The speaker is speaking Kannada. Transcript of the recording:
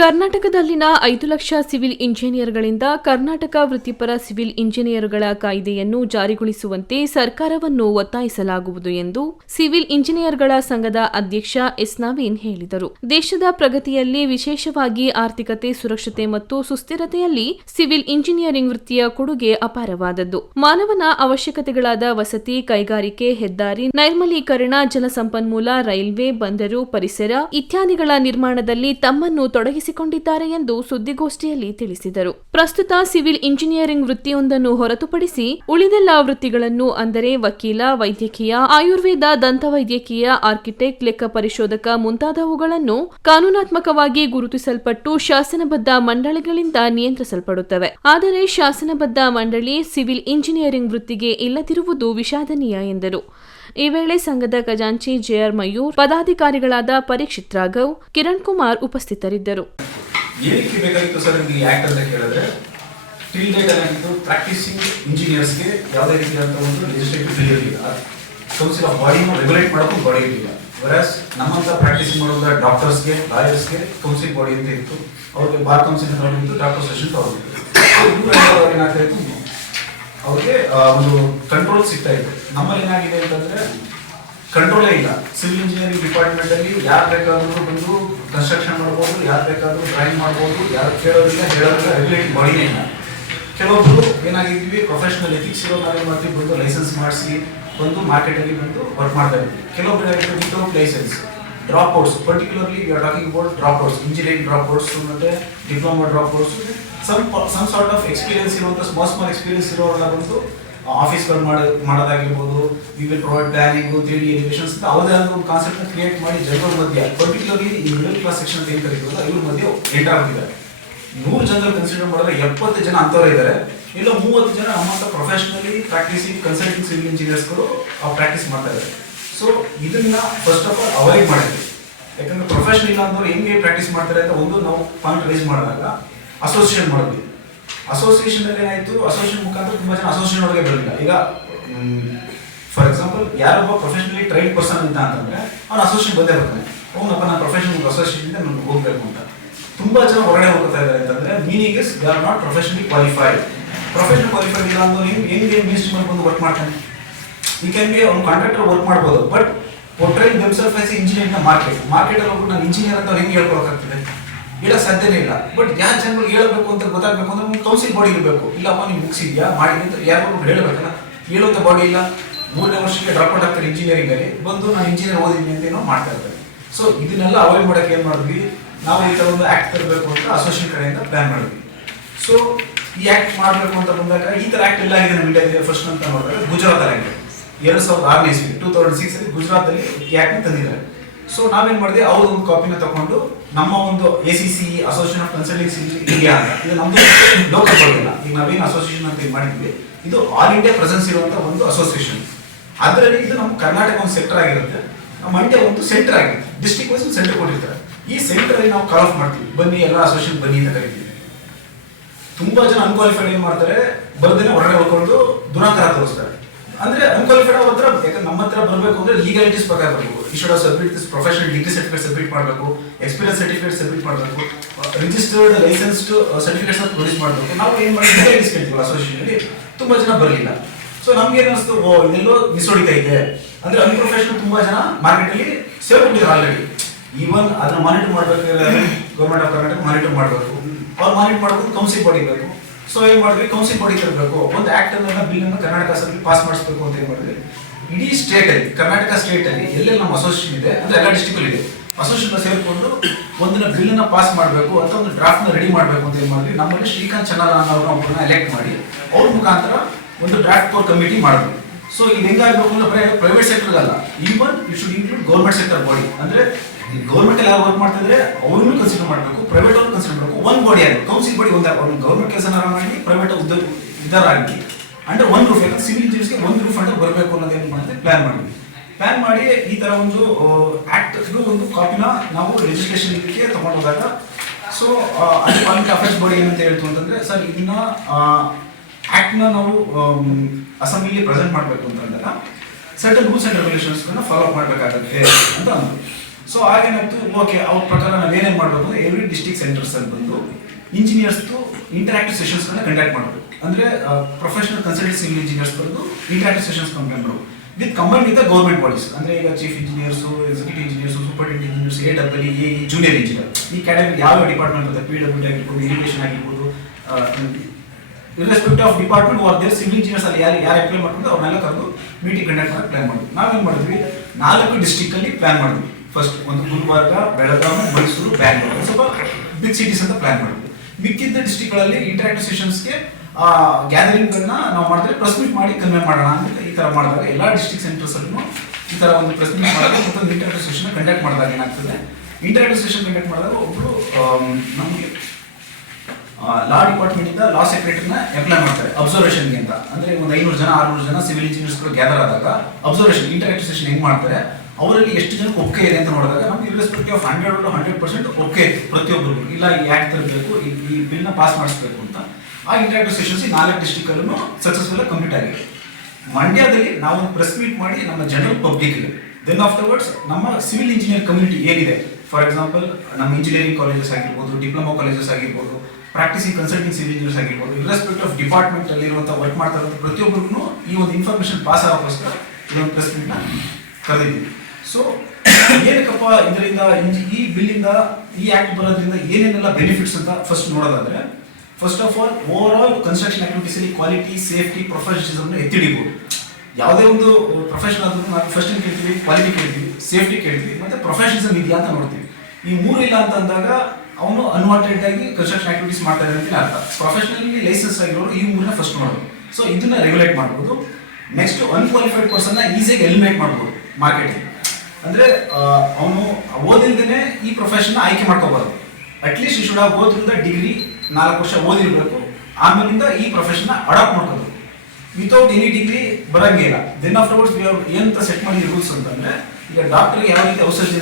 ಕರ್ನಾಟಕದಲ್ಲಿನ ಐದು ಲಕ್ಷ ಸಿವಿಲ್ ಇಂಜಿನಿಯರ್ಗಳಿಂದ ಕರ್ನಾಟಕ ವೃತ್ತಿಪರ ಸಿವಿಲ್ ಇಂಜಿನಿಯರ್ಗಳ ಕಾಯ್ದೆಯನ್ನು ಜಾರಿಗೊಳಿಸುವಂತೆ ಸರ್ಕಾರವನ್ನು ಒತ್ತಾಯಿಸಲಾಗುವುದು ಎಂದು ಸಿವಿಲ್ ಇಂಜಿನಿಯರ್ಗಳ ಸಂಘದ ಅಧ್ಯಕ್ಷ ಎಸ್ ನವೀನ್ ಹೇಳಿದರು. ದೇಶದ ಪ್ರಗತಿಯಲ್ಲಿ ವಿಶೇಷವಾಗಿ ಆರ್ಥಿಕತೆ, ಸುರಕ್ಷತೆ ಮತ್ತು ಸುಸ್ಥಿರತೆಯಲ್ಲಿ ಸಿವಿಲ್ ಇಂಜಿನಿಯರಿಂಗ್ ವೃತ್ತಿಯ ಕೊಡುಗೆ ಅಪಾರವಾದದ್ದು. ಮಾನವನ ಅವಶ್ಯಕತೆಗಳಾದ ವಸತಿ, ಕೈಗಾರಿಕೆ, ಹೆದ್ದಾರಿ, ನೈರ್ಮಲೀಕರಣ, ಜಲಸಂಪನ್ಮೂಲ, ರೈಲ್ವೆ, ಬಂದರು, ಪರಿಸರ ಇತ್ಯಾದಿಗಳ ನಿರ್ಮಾಣದಲ್ಲಿ ತಮ್ಮನ್ನು ತೊಡಗಿಸಿಕೊಂಡಿದ್ದಾರೆ ಎಂದು ಸುದ್ದಿಗೋಷ್ಠಿಯಲ್ಲಿ ತಿಳಿಸಿದರು. ಪ್ರಸ್ತುತ ಸಿವಿಲ್ ಇಂಜಿನಿಯರಿಂಗ್ ವೃತ್ತಿಯೊಂದನ್ನು ಹೊರತುಪಡಿಸಿ ಉಳಿದೆಲ್ಲ ವೃತ್ತಿಗಳನ್ನು ಅಂದರೆ ವಕೀಲ, ವೈದ್ಯಕೀಯ, ಆಯುರ್ವೇದ, ದಂತವೈದ್ಯಕೀಯ, ಆರ್ಕಿಟೆಕ್ಟ್, ಲೆಕ್ಕ ಪರಿಶೋಧಕ ಮುಂತಾದವುಗಳನ್ನು ಕಾನೂನಾತ್ಮಕವಾಗಿ ಗುರುತಿಸಲ್ಪಟ್ಟು ಶಾಸನಬದ್ಧ ಮಂಡಳಿಗಳಿಂದ ನಿಯಂತ್ರಿಸಲ್ಪಡುತ್ತವೆ. ಆದರೆ ಶಾಸನಬದ್ಧ ಮಂಡಳಿ ಸಿವಿಲ್ ಇಂಜಿನಿಯರಿಂಗ್ ವೃತ್ತಿಗೆ ಇಲ್ಲದಿರುವುದು ವಿಷಾದನೀಯ ಎಂದರು. ಈ ವೇಳೆ ಸಂಘದ ಖಜಾಂಚಿ ಜೆಆರ್ ಮಯೂರ್, ಪದಾಧಿಕಾರಿಗಳಾದ ಪರೀಕ್ಷಿತ್ ರಾಘವ್, ಕಿರಣ್ ಕುಮಾರ್ ಉಪಸ್ಥಿತರಿದ್ದರು. ಏನಕ್ಕೆ ಬೇಕಾಗಿತ್ತು ಸರ್ ನಿಮಗೆ ಆಕ್ಟ್ ಅಂತ ಕೇಳಿದ್ರೆ ಟಿಲ್ ಡೇಟ್ ಏನಾಗಿತ್ತು ಪ್ರಾಕ್ಟೀಸಿಂಗ್ ಇಂಜಿನಿಯರ್ಸ್ಗೆ ಯಾವುದೇ ರೀತಿಯಾದಂಥ ಒಂದು ಲೆಜಿಸ್ಲೇಟಿವ್ ಬಿಲ್ ಇರಲಿಲ್ಲ. ಕೌನ್ಸಿಲ್ ಬಾಡಿನ ರೆಗ್ಯುಲೇಟ್ ಮಾಡೋಕ್ಕೂ ಬಾಡಿ ಇರಲಿಲ್ಲ. ವರಸ್ ನಮ್ಮಂತ ಪ್ರಾಕ್ಟೀಸಿಂಗ್ ಮಾಡೋದ ಡಾಕ್ಟರ್ಸ್ಗೆ ಲಾಯರ್ಸ್ಗೆ ಕೌನ್ಸಿಲ್ ಬಾಡಿ ಅಂತ ಇತ್ತು. ಅವ್ರಿಗೆ ಬಾರ್ ಕೌನ್ಸಿಲ್ ಅಂತ ಡಾಕ್ಟರ್ ಸೆಷನ್ ಅವ್ರಿಗೆ ಒಂದು ಕಂಟ್ರೋಲ್ ಸಿಗ್ತಾ ಇತ್ತು. ನಮ್ಮಲ್ಲಿ ಏನಾಗಿದೆ ಅಂತಂದ್ರೆ ಕಂಟ್ರೋಲೇ ಇಲ್ಲ. ಸಿವಿಲ್ ಇಂಜಿನಿಯರಿಂಗ್ ಡಿಪಾರ್ಟ್ಮೆಂಟ್ ಅಲ್ಲಿ ಯಾರು ಬೇಕಾದ್ರೂ ಬಂದು ಕನ್ಸ್ಟ್ರಕ್ಷನ್ ಮಾಡ್ಬೋದು, ಯಾರು ಬೇಕಾದ್ರೂ ಡ್ರಾಯಿಂಗ್ ಮಾಡ್ಬೋದು, ಯಾರು ಕೇಳೋದಿಲ್ಲ, ಹೇಳೋದಿಲ್ಲ ರೆಗ್ಯುಲೇಟ್ ಬಾಡಿನೇ ಇಲ್ಲ. ಕೆಲವೊಬ್ರು ಏನಾಗಿದ್ವಿ ಪ್ರೊಫೆಷನಲ್ ಎಥಿಕ್ಸ್ ಇರೋ ನಾವೇನು ಮಾಡ್ತೀವಿ, ಬಂದು ಲೈಸೆನ್ಸ್ ಮಾಡಿಸಿ, ಬಂದು ಮಾರ್ಕೆಟ್ ಅಲ್ಲಿ ಬಂದು ವರ್ಕ್ ಮಾಡ್ತಾ ಇದ್ವಿ. ಕೆಲವೊಬ್ರು ಏನಾಗಿತ್ತು without licence dropouts particularly you are talking about dropouts engineering dropouts ಮತ್ತೆ diploma dropouts some some sort of experience ಇರುವಂತ ಸ್ಮಾಲ್ ಸ್ಮಾಲ್ ಎಕ್ಸ್ಪೀರಿಯನ್ಸ್ ಇರೋರೆಲ್ಲ ಬಂದು ಆಫೀಸ್ಗಳು ಮಾಡೋದು ಮಾಡೋದಾಗಿರ್ಬೋದು we will provide planning theory educations ಅಂತ ಒಂದು ಕಾನ್ಸೆಪ್ಟ್ ಕ್ರಿಯೇಟ್ ಮಾಡಿ ಜನರ ಮಧ್ಯೆ ಪರ್ಟಿಕ್ಯುಲರ್ಲಿ ಈ ಮಿಡಲ್ ಕ್ಲಾಸ್ ಸೆಕ್ಷನ್ ಅಂತ ಏನ್ ಕರೀತೀವಲ್ಲ ಇವ್ರ ಮಧ್ಯೆ ಎಂಟರ್ ಆಗ್ತಿದ್ದಾರೆ ನೂರು ಜನರು ಕನ್ಸಿಡರ್ ಮಾಡಿದ್ರೆ ಎಪ್ಪತ್ತು ಜನ ಅಂತವ್ರು ಇದ್ದಾರೆ. ಇಲ್ಲ ಮೂವತ್ತು ಜನ ನಮ್ಮಂತ ಪ್ರೊಫೆಷನಲಿ ಪ್ರಾಕ್ಟೀಸಿಂಗ್ ಕನ್ಸಲ್ಟಿಂಗ್ ಸಿವಿಲ್ ಇಂಜಿನಿಯರ್ಸ್ಗಳು ಪ್ರಾಕ್ಟೀಸ್ ಮಾಡ್ತಾ ಇದ್ದಾರೆ. ಸೊ ಇದನ್ನ ಫಸ್ಟ್ ಆಫ್ ಆಲ್ ಅವಾಯ್ಡ್ ಮಾಡಿದ್ವಿ ಯಾಕಂದ್ರೆ ಪ್ರೊಫೆಷನ್ ಇಲ್ಲ ಅಂದ್ರೆ ಹೆಂಗೆ ಪ್ರಾಕ್ಟೀಸ್ ಮಾಡ್ತಾರೆ ಅಂತ ಒಂದು ನಾವು ಪಾಯಿಂಟ್ ರೈಸ್ ಮಾಡಿದಾಗ ಅಸೋಸಿಯೇಟ್ ಮಾಡಿದ್ವಿ ಅಸೋಸಿಯೇಷನ್ ಅಲ್ಲಿ ಏನಾಯ್ತು? ಅಸೋಸಿಯೇಷನ್ ಮುಖಾಂತರ ತುಂಬಾ ಜನ ಅಸೋಸಿಯೇಷನ್ ಒಳಗೆ ಬರಲಿಲ್ಲ ಈಗ ಫಾರ್ ಎಕ್ಸಾಂಪಲ್ ಯಾರೊಬ್ಬ ಪ್ರೊಫೆಷನಲಿ ಟ್ರೈನ್ ಪರ್ಸನ್ ಅಂತ ಅಂತಂದ್ರೆ, ಅವ್ನು ಅಸೋಸಿಯೇಷನ್ ಬಂದೇ ಬರ್ತಾನೆ ಅವನಪ್ಪ ನಾನು ಪ್ರೊಫೆಷನಲ್ ಅಸೋಸಿಯೇಷನ್ ನಾನು ಹೋಗ್ಬೇಕು ಅಂತ. ತುಂಬಾ ಜನ ಹೊರಗಡೆ ಹೋಗ್ತಾ ಇದ್ದಾರೆ ಅಂತಂದ್ರೆ meaning is they are not professionally qualified professional qualified ಇಲ್ಲ ಅಂದ್ರೆ ನೀವು ಹೆಂಗೆ ಮಿನಿಸ್ಟ್ರಿ ಬಂದು ವರ್ಕ್ ಮಾಡ್ತಾನೆ? ಈ ಕ್ಯಾನ್ ಬಿ ಅವ್ನು ಕಾಂಟ್ರಾಕ್ಟರ್ ವರ್ಕ್ ಮಾಡ್ಬೋದು ಬಟ್ ಒಟ್ರೈನ್ ದೆಮ್ಸೆಲ್ಫ್ ಆಸ್ ಇಂಜಿನಿಯರ್ನ ಮಾರ್ಕೆಟ್ ಮಾರ್ಕೆಟ್ ಅಲ್ಲಿ ಹೋಗ್ಬಿಟ್ಟು ನಾನು ಇಂಜಿನಿಯರ್ ಅಂತ ಅವ್ರು ಹೆಂಗೆ ಹೇಳ್ಕೊಳಕ್ಕಾಗ್ತದೆ? ಹೇಳಕ್ ಸಾಧ್ಯನೇ ಇಲ್ಲ. ಬಟ್ ಯಾರು ಜನಗಳಿಗೆ ಹೇಳಬೇಕು ಅಂತ ಗೊತ್ತಾಗಬೇಕು ಅಂದ್ರೆ ಕೌನ್ಸಿಲ್ ಬಾಡಿ ಇರಬೇಕು. ಇಲ್ಲಪ್ಪ, ನೀವು ಮುಗಿಸಿದ್ಯಾ ಮಾಡಿ ಅಂತ ಯಾರು ಹೇಳ್ಬೇಕಲ್ಲ. ಹೇಳುವಂತ ಬಾಡಿ ಇಲ್ಲ. ಮೂರನೇ ವರ್ಷಕ್ಕೆ ಡ್ರಾಪ್ ಔಟ್ ಆಗ್ತಾರೆ ಇಂಜಿನಿಯರಿಂಗ್ ಅಲ್ಲಿ. ಬಂದು ನಾನು ಇಂಜಿನಿಯರ್ ಓದಿದ್ದೀನಿ ಅಂತ ಏನೋ ಮಾಡ್ತಾ ಇರ್ತಾರೆ. ಸೊ ಇದನ್ನೆಲ್ಲ ಅವಾಯ್ಡ್ ಮಾಡಕ್ಕೆ ಏನು ಮಾಡಿದ್ವಿ? ನಾವು ಈ ಥರ ಒಂದು ಆಕ್ಟ್ ತರಬೇಕು ಅಂತ ಅಸೋಸಿಯೇಷನ್ ಕಡೆಯಿಂದ ಪ್ಲಾನ್ ಮಾಡಿದ್ವಿ. ಸೊ ಈ ಆಕ್ಟ್ ಮಾಡಬೇಕು ಅಂತ ಬಂದಾಗ ಈ ತರ ಆಕ್ಟ್ ಎಲ್ಲ ಇದೆ ನಮ್ಮ ಇಂಡಿಯಾದಲ್ಲಿ ಫಸ್ಟ್ ಅಂತ ನೋಡಿದ್ರೆ ಗುಜರಾತ್ ಆಗಿದೆ ಎರಡು ಸಾವಿರದ ಆರನೇ ಇಸ್ವಿ ಟೂ ತೌಸಂಡ್ ಸಿಕ್ಸ್ ಅಲ್ಲಿ ಗುಜರಾತ್ ಅಲ್ಲಿ ಈ ಆಕ್ಟ್ ತಂದಿದ್ದಾರೆ. ಸೊ ನಾವೇನ್ ಮಾಡಿದೆ ಅವ್ರ ಒಂದು ಕಾಪಿನ ತಗೊಂಡು ನಮ್ಮ ಒಂದು A C C association of consulting India ಇದು ನಮ್ದು ಲೋಕಲ್ ಬರೋದಿಲ್ಲ ಈಗ ನಾವೇನು ಅಸೋಸಿಯೇಷನ್ ಅಂತ ಇದು ಮಾಡಿದ್ವಿ? ಇದು ಆಲ್ ಇಂಡಿಯಾ ಪ್ರೆಸೆನ್ಸ್ ಇರುವಂತ ಒಂದು ಅಸೋಸಿಯೇಷನ್ ಅದರಲ್ಲಿ ಇದು ನಮ್ಮ ಕರ್ನಾಟಕ ಒಂದು ಸೆಕ್ಟರ್ ಆಗಿರುತ್ತೆ. ನಮ್ಮ ಮಂಡ್ಯ ಒಂದು ಸೆಂಟರ್ ಆಗಿರುತ್ತೆ. ಡಿಸ್ಟ್ರಿಕ್ಟ್ ವೈಸ್ ಒಂದು ಸೆಂಟರ್ ಕೊಟ್ಟಿರ್ತಾರೆ. ಈ ಸೆಂಟರ್ ಅಲ್ಲಿ ನಾವು ಕಾಲ್ ಆಫ್ ಮಾಡ್ತೀವಿ. ಬನ್ನಿ, ಎಲ್ಲ ಅಸೋಸಿಯೇಷನ್ ಬನ್ನಿ ಅಂತ ಕರಿತೀವಿ. ತುಂಬಾ ಜನ ಅನ್ಕ್ವಾಲಿಫೈಡ್ ಏನ್ ಮಾಡ್ತಾರೆ? ಬರ್ದೇನೆ ಹೊರಗಡೆ ಹೋಗ್ಕೊಂಡು ದುರಾಂತರ ತೋರಿಸ್ತಾರೆ. ಅಂದ್ರೆ ಅನ್ಕ್ವಾಲಿಫೈಡ್ ಅವ್ರ ಹತ್ರ ಯಾಕಂದ್ರೆ ನಮ್ಮ ಹತ್ರ ಬರಬೇಕು ಅಂದ್ರೆ ಲೀಗಾಲಿಟೀಸ್ ಪ್ರಕಾರ ಬರಬೇಕು. ಈ should submit this professional degree certificate submit ಮಾಡಬೇಕು ಎಕ್ಸ್ಪೀರಿಯನ್ಸ್ ಸರ್ಟಿಫಿಕೇಟ್ ಸಬ್ಮಿಟ್ ಮಾಡಬೇಕು ರಿಜಿಸ್ಟರ್ಡ್ ಲೈಸೆನ್ಸ್ಡ್ ಸರ್ಟಿಫಿಕೇಟ್ಸ್ ಪ್ರೊಡ್ಯೂಸ್ ಮಾಡಬೇಕು. ನಾವು ಏನು ಮಾಡಿ ಲೀಗಾಲಿಟೀಸ್ ಕೇಳ್ತೀವಿ ಅಸೋಸಿಯೇಷನ್ ಅಲ್ಲಿ. ತುಂಬಾ ಜನ ಬರಲಿಲ್ಲ. ಸೊ ನಮ್ಗೆ ಏನಿಸ್ತು ಓ ಇದೆಲ್ಲೋ ಮಿಸ್ ಹೊಡಿತಾ ಇದೆ. ಅಂದ್ರೆ ಅನ್ಪ್ರೊಫೆಷನಲ್ ತುಂಬಾ ಜನ ಮಾರ್ಕೆಟ್ ಅಲ್ಲಿ ಕೊಟ್ಟಿದ್ದಾರೆ ಆಲ್ರೆಡಿ ಈವನ್ ಅದನ್ನ ಮಾನಿಟರ್ ಮಾಡಬೇಕಾದ್ರೆ ಗೌರ್ಮೆಂಟ್ ಆಫ್ ಕರ್ನಾಟಕ ಮಾನಿಟರ್ ಮಾಡಬೇಕು. ಅವ್ರು ಮಾನಿಟರ್ ಮಾಡಬೇಕು ಕೌನ್ಸಿಲ್ ಬಾಡಿ ಸೊ ಏನ್ ಮಾಡ್ರಿ ಕೌನ್ಸಿಲ್ ಬಾಡಿ ತರಬೇಕು ಒಂದು ಆಕ್ಟ್ ಅನ್ನ ಬಿಲ್ ಅನ್ನು ಕರ್ನಾಟಕ ಅಸೆಂಬ್ಲಿ ಪಾಸ್ ಮಾಡಿಸ್ಬೇಕು ಅಂತ ಏನ್ ಮಾಡಿದ್ವಿ ಇಡೀ ಸ್ಟೇಟ್ ಅಲ್ಲಿ, ಕರ್ನಾಟಕ ಸ್ಟೇಟ್ ಅಲ್ಲಿ ಎಲ್ಲೆಲ್ಲ ನಮ್ಮ ಅಸೋಸಿಯೇಷನ್ ಇದೆ, ಅಂದ್ರೆ ಎಲ್ಲ ಡಿಸ್ಟ್ರಿಕ್ಟ್ ಇದೆ ಅಸೋಸಿಯೇಷನ್ ಸೇರ್ಕೊಂಡು ಒಂದಿನ ಬಿಲ್ ಅನ್ನ ಪಾಸ್ ಮಾಡಬೇಕು ಅಂತ ಒಂದು ಡ್ರಾಫ್ಟ್ನ ರೆಡಿ ಮಾಡಬೇಕು ಅಂತ ಏನ್ ಮಾಡ್ರಿ ನಮ್ಮಲ್ಲಿ ಶ್ರೀಕಾಂತ್ ಚನ್ನಾರಾಯಣ ಅವರ ಒಬ್ಬರನ್ನ ಎಲೆಕ್ಟ್ ಮಾಡಿ, ಅವ್ರ ಮುಖಾಂತರ ಒಂದು ಡ್ರಾಫ್ಟ್ ಕೋರ್ ಕಮಿಟಿ ಮಾಡಿದ್ವಿ ಸೊ ಇದು ಹೆಂಗಾಗಬೇಕು ಅಂದ್ರೆ ಪ್ರೈವೇಟ್ ಸೆಕ್ಟರ್ ಅಲ್ಲ. Even you should include government sector body ಅಂದ್ರೆ ಗೌರ್ಮೆಂಟ್ ಯಾರು ವರ್ಕ್ ಮಾಡ್ತಿದ್ರೆ, ಅವ್ರನ್ನೂ ಕನ್ಸಿಡರ್ ಮಾಡಬೇಕು ಪ್ರೈವೇಟ್ ಅವ್ರು ಕನ್ಸಿಡರ್ ಮಾಡಬೇಕು. ಒಂದು ಬಾಡಿ ಆಗಿ ಕೌನ್ಸಿಲ್ ಬಾಡಿ ಒಂದು ಅವ್ರು ಗೌರ್ಮೆಂಟ್ ಕೆಲಸ ಮಾಡಿ ಪ್ರೈವೇಟ್ ಉದ್ಯೋಗ ಇದಾರಾಗಿ. ಅಂದ್ರೆ ಒಂದು ರೂಫ್ ಯಾಕಂದ್ರೆ ಸಿವಿಲ್ ಇಂಜಿನಿಯರ್ಸ್ಗೆ ಒಂದು ರೂಫ್ ಅಂಡ್ ಬರಬೇಕು ಅನ್ನೋದು ಏನು ಮಾಡಿದ್ರೆ ಪ್ಲಾನ್ ಮಾಡಿದ್ವಿ. ಪ್ಲಾನ್ ಮಾಡಿ ಈ ತರ ಒಂದು ಆಕ್ಟ್ ಒಂದು ಕಾಪಿನ ನಾವು ರಿಜಿಸ್ಟ್ರೇಷನ್ ಇದಕ್ಕೆ ತಗೊಂಡೋದಾಗ. ಸೊ ಅಲ್ಲಿ ಪಾಲಿಟಿ ಅಫೇರ್ಸ್ ಬಾಡಿ ಏನಂತ ಹೇಳ್ತು ಅಂತಂದ್ರೆ, ಸರ್, ಇದನ್ನ ಆಕ್ಟ್ನ ನಾವು ಅಸೆಂಬ್ಲಿಲಿ ಪ್ರೆಸೆಂಟ್ ಮಾಡಬೇಕು ಅಂತ ಅಂದಾಗ certain rules and regulations follow ಮಾಡಬೇಕಾಗುತ್ತೆ ಅಂತ ಅಂದರು ಸೊ ಆಗೇನಾಯ್ತು ಓಕೆ ಅವ್ರ ಪ್ರಕಾರ ನಾವು ಏನೇನು ಮಾಡಬೇಕು ಅಂದರೆ ಎವ್ರಿ ಡಿಸ್ಟಿಕ್ ಸೆಂಟರ್ಸ್ ಅಲ್ಲಿ ಬಂದು ಇಂಜಿನಿಯರ್ಸ್ದು ಇಂಟರಾಕ್ಟಿವ್ ಸೆಷನ್ಸ್ಗಳನ್ನ ಕಂಡಕ್ಟ್ ಮಾಡಬೇಕು. ಅಂದರೆ ಪ್ರೊಫೆಷನಲ್ ಕನ್ಸಲ್ಟೆಂಟ್ ಸಿವಿಲ್ ಇಂಜಿನಿಯರ್ಸ್ ಬಂದು interactive sessions complaint with combine with government bodies ಅಂದರೆ ಈಗ chief engineers executive engineers superintendent engineers A W A junior engineer ಈ ಕ್ಯಾಟಗರಿ ಯಾವ ಡಿಪಾರ್ಟ್ಮೆಂಟ್ ಬರುತ್ತೆ ಪಿ ಡಬ್ಲ್ಯೂ ಆಗಿರ್ಬೋದು ಇರಿಗೇಷನ್ ಆಗಿರ್ಬೋದು irrespective of department or their civil engineers ಅಲ್ಲಿ ಯಾರು ಯಾರು ಅಪ್ಲೈ ಮಾಡ್ಕೊಂಡು ಅವ್ರನ್ನೆಲ್ಲ ಕರೆದು ಮೀಟಿಂಗ್ ಕಂಡಕ್ಟ್ ಮಾಡಿ ಪ್ಲಾನ್ ಮಾಡಿದ್ವಿ. ನಾವೇನು ಮಾಡಿದ್ವಿ? ನಾಲ್ಕು ಡಿಸ್ಟಿಕ್ ಅಲ್ಲಿ ಪ್ಲಾನ್ ಮಾಡಿದ್ವಿ. ಫಸ್ಟ್ ಒಂದು ಗುಲ್ಬರ್ಗ ಬೆಳಗಾವಿ, ಮೈಸೂರು, ಬ್ಯಾಂಗ್ಳೂರು. ಸ್ವಲ್ಪ ಬಿಗ್ ಸಿಟೀಸ್ ಅಂತ ಪ್ಲಾನ್ ಮಾಡಿದ್ವಿ. ಮಿಕ್ಕಿದ್ದ ಡಿಸ್ಟಿಕ್ಗಳಲ್ಲಿ ಇಂಟರಾಕ್ಟಿವ್ ಸೆಷನ್ಸ್ಗೆ ಗ್ಯಾದರಿಂಗ್ಗಳನ್ನ ನಾವು ಮಾಡಿದ್ರೆ ಪ್ರೆಸ್ ಮೀಟ್ ಮಾಡಿ ಕನ್ವೆ ಮಾಡೋಣ ಅಂತ ಈ ತರ ಮಾಡಿದಾಗ ಎಲ್ಲ ಡಿಸ್ಟಿಕ್ ಸೆಂಟರ್ಸ್ ಅಲ್ಲೂ ಈ ತರ ಒಂದು ಪ್ರೆಸ್ ಮೀಟ್ ಮಾಡಿದಾಗ ಮತ್ತೊಂದು ಇಂಟರಾಕ್ಟಿವ್ ಸೆಷನ್ ಕಂಡಕ್ಟ್ ಮಾಡಿದಾಗ ಏನಾಗ್ತದೆ? ಇಂಟರಾಕ್ಟಿವ್ ಸೆಷನ್ ಕಂಡಕ್ಟ್ ಮಾಡಿದಾಗ ಒಬ್ಬರು ನಮಗೆ ಲಾ ಡಿಪಾರ್ಟ್ಮೆಂಟ್ ಇಂದ ಲಾ ಸೆಕ್ರೆಟರಿನ ಎಂಪ್ಲಾಯ್ ಮಾಡ್ತಾರೆ ಅಬ್ಸರ್ವೇಷನ್ಗೆ ಅಂತ. ಅಂದ್ರೆ ಒಂದು ಐನೂರು ಜನ, ಆರ್ನೂರು ಜನ ಸಿವಿಲ್ ಇಂಜಿನಿಯರ್ಸ್ಗಳು ಗ್ಯಾದರ್ ಆದಾಗ ಅಬ್ಸರ್ವೇಷನ್ ಇಂಟರಾಕ್ಟಿವ್ ಸೆಷನ್ ಹೆಂಗ್ ಮಾಡ್ತಾರೆ, ಅವರಲ್ಲಿ ಎಷ್ಟು ಜನಕ್ಕೆ ಒಪ್ಪಿಗೆ ಇದೆ ಅಂತ ನೋಡಿದಾಗ ನಮ್ಗೆ irrespective of hundred to hundred percent ಒಪ್ಪಿಗೆ ಇತ್ತು ಪ್ರತಿಯೊಬ್ಬರಿಗೂ. ಇಲ್ಲ, ಈ ಆಕ್ಟ್ ತರಬೇಕು, ಈ ಬಿಲ್ನ ಪಾಸ್ ಮಾಡಿಸ್ಬೇಕು ಅಂತ. ಆ ಇಂಟರಾಕ್ಟಿವ್ ಸೆಷನ್ಸ್ ನಾಲ್ಕು ಡಿಸ್ಟಿಕ್ ಅಲ್ಲೂ ಸಕ್ಸಸ್ಫುಲ್ ಕಂಪ್ಲೀಟ್ ಆಗಿದೆ. ಮಂಡ್ಯದಲ್ಲಿ ನಾವು ಪ್ರೆಸ್ ಮೀಟ್ ಮಾಡಿ ನಮ್ಮ ಜನರಲ್ ಪಬ್ಲಿಕ್ ದೆನ್ ಆಫ್ಟರ್ವರ್ಡ್ಸ್ ನಮ್ಮ ಸಿವಿಲ್ ಇಂಜಿನಿಯರ್ ಕಮ್ಯುನಿಟಿ ಏನಿದೆ ಫಾರ್ ಎಕ್ಸಾಂಪಲ್ ನಮ್ಮ ಇಂಜಿನಿಯರಿಂಗ್ ಕಾಲೇಜಸ್ ಆಗಿರ್ಬೋದು ಡಿಪ್ಲೊಮಾ ಕಾಲೇಜಸ್ ಆಗಿರ್ಬೋದು ಪ್ರಾಕ್ಟಿಸಿಂಗ್ ಕನ್ಸಲ್ಟಿಂಗ್ ಸಿವಿಲ್ ಇಂಜಿನಿಯರ್ಸ್ ಆಗಿರ್ಬೋದು ಇರ್ರೆಸ್ಪೆಕ್ಟ್ ಆಫ್ ಡಿಪಾರ್ಟ್ಮೆಂಟ್ ಅಲ್ಲಿ ಇರುವಂತಹ ವರ್ಕ್ ಮಾಡ್ತಾ ಇರುವಂಥ ಪ್ರತಿಯೊಬ್ಬರಿಗೂ ಈ ಒಂದು ಇನ್ಫಾರ್ಮೇಶನ್ ಪಾಸ್ ಆಗೋಕ್ಕೋಸ್ಕರ ಇದೊಂದು ಪ್ರೆಸ್ ಮೀಟ್ನ ಕರೆದಿದ್ದೀವಿ ಸೊ ಏನಕ್ಕಪ್ಪ ಇದರಿಂದ ಈ ಬಿಲ್ಲಿಂದ, ಈ ಆಕ್ಟ್ ಬರೋದ್ರಿಂದ ಏನೇನೆಲ್ಲ ಬೆನಿಫಿಟ್ಸ್ ಅಂತ ಫಸ್ಟ್ ನೋಡೋದಾದ್ರೆ first of all over all construction ಆಕ್ಟಿವಿಟೀಸಲ್ಲಿ quality safety ಪ್ರೊಫೆಷನಲಿಸಮ್ನ ಎತ್ತಿಡಿಬಹುದು ಯಾವುದೇ ಒಂದು ಪ್ರೊಫೆಷನ್ ಆದ್ರೂ ನಾವು ಫಸ್ಟ್ ಕೇಳ್ತೀವಿ? ಕ್ವಾಲಿಟಿ ಕೇಳ್ತೀವಿ ಸೇಫ್ಟಿ ಕೇಳ್ತೀವಿ, ಮತ್ತೆ ಪ್ರೊಫೆಷನಲಿಸಮ್ ಇದೆಯಾ ಅಂತ ನೋಡ್ತೀವಿ. ಈ ಮೂರು ಇಲ್ಲ ಅಂತ ಅಂದಾಗ ಅವನು ಅನ್ವಾಂಟೆಡ್ ಆಗಿ ಕನ್ಸ್ಟ್ರಕ್ಷನ್ ಆಕ್ಟಿವಿಟೀಸ್ ಮಾಡ್ತಾ ಅಂತ ಅರ್ಥ. ಪ್ರೊಫೆಷನಲಿ ಲೈಸೆನ್ಸ್ ಆಗಿರೋರು ಈ ಮೂರನ್ನ ಫಸ್ಟ್ ಮಾಡೋದು ಸೊ ಇದನ್ನ ರೆಗ್ಯುಲೇಟ್ ಮಾಡ್ಬೋದು. ನೆಕ್ಸ್ಟ್ ಅನ್ಕ್ವಾಲಿಫೈಡ್ ಪರ್ಸನ್ನ ಈಸಿಯಾಗಿ ಎಲಿಮಿನೇಟ್ ಮಾಡ್ಬೋದು ಮಾರ್ಕೆಟಿಂಗ್ ಅಂದ್ರೆ ಅವನು ಓದಿಲ್ದೇನೆ ಈ ಪ್ರೊಫೆಷನ್ ಆಯ್ಕೆ ಮಾಡ್ಕೋಬಾರ್ದು ಅಟ್ಲೀಸ್ಟ್ ಶುಡ್ ಹಾವ್ ಓದ್ರಿಂದ ಡಿಗ್ರಿ ನಾಲ್ಕು ವರ್ಷ ಓದಿರ್ಬೇಕು. ಆಮೇಲಿಂದ ಈ ಪ್ರೊಫೆಷನ್ ಅಡಾಪ್ಟ್ ಮಾಡ್ಕೋಬೇಕು ವಿತೌಟ್ ಎನಿ ಡಿಗ್ರಿ ಬರಂಗಿಲ್ಲ. ದೆನ್ ಆಫ್ಟರ್ವರ್ಡ್ಸ್ ಏನಂತ ಸೆಟ್ ಮಾಡಿ ರೂಲ್ಸ್ ಅಂತಂದ್ರೆ, ಈಗ ಡಾಕ್ಟರ್ ಯಾವ ರೀತಿ ಔಷಧಿ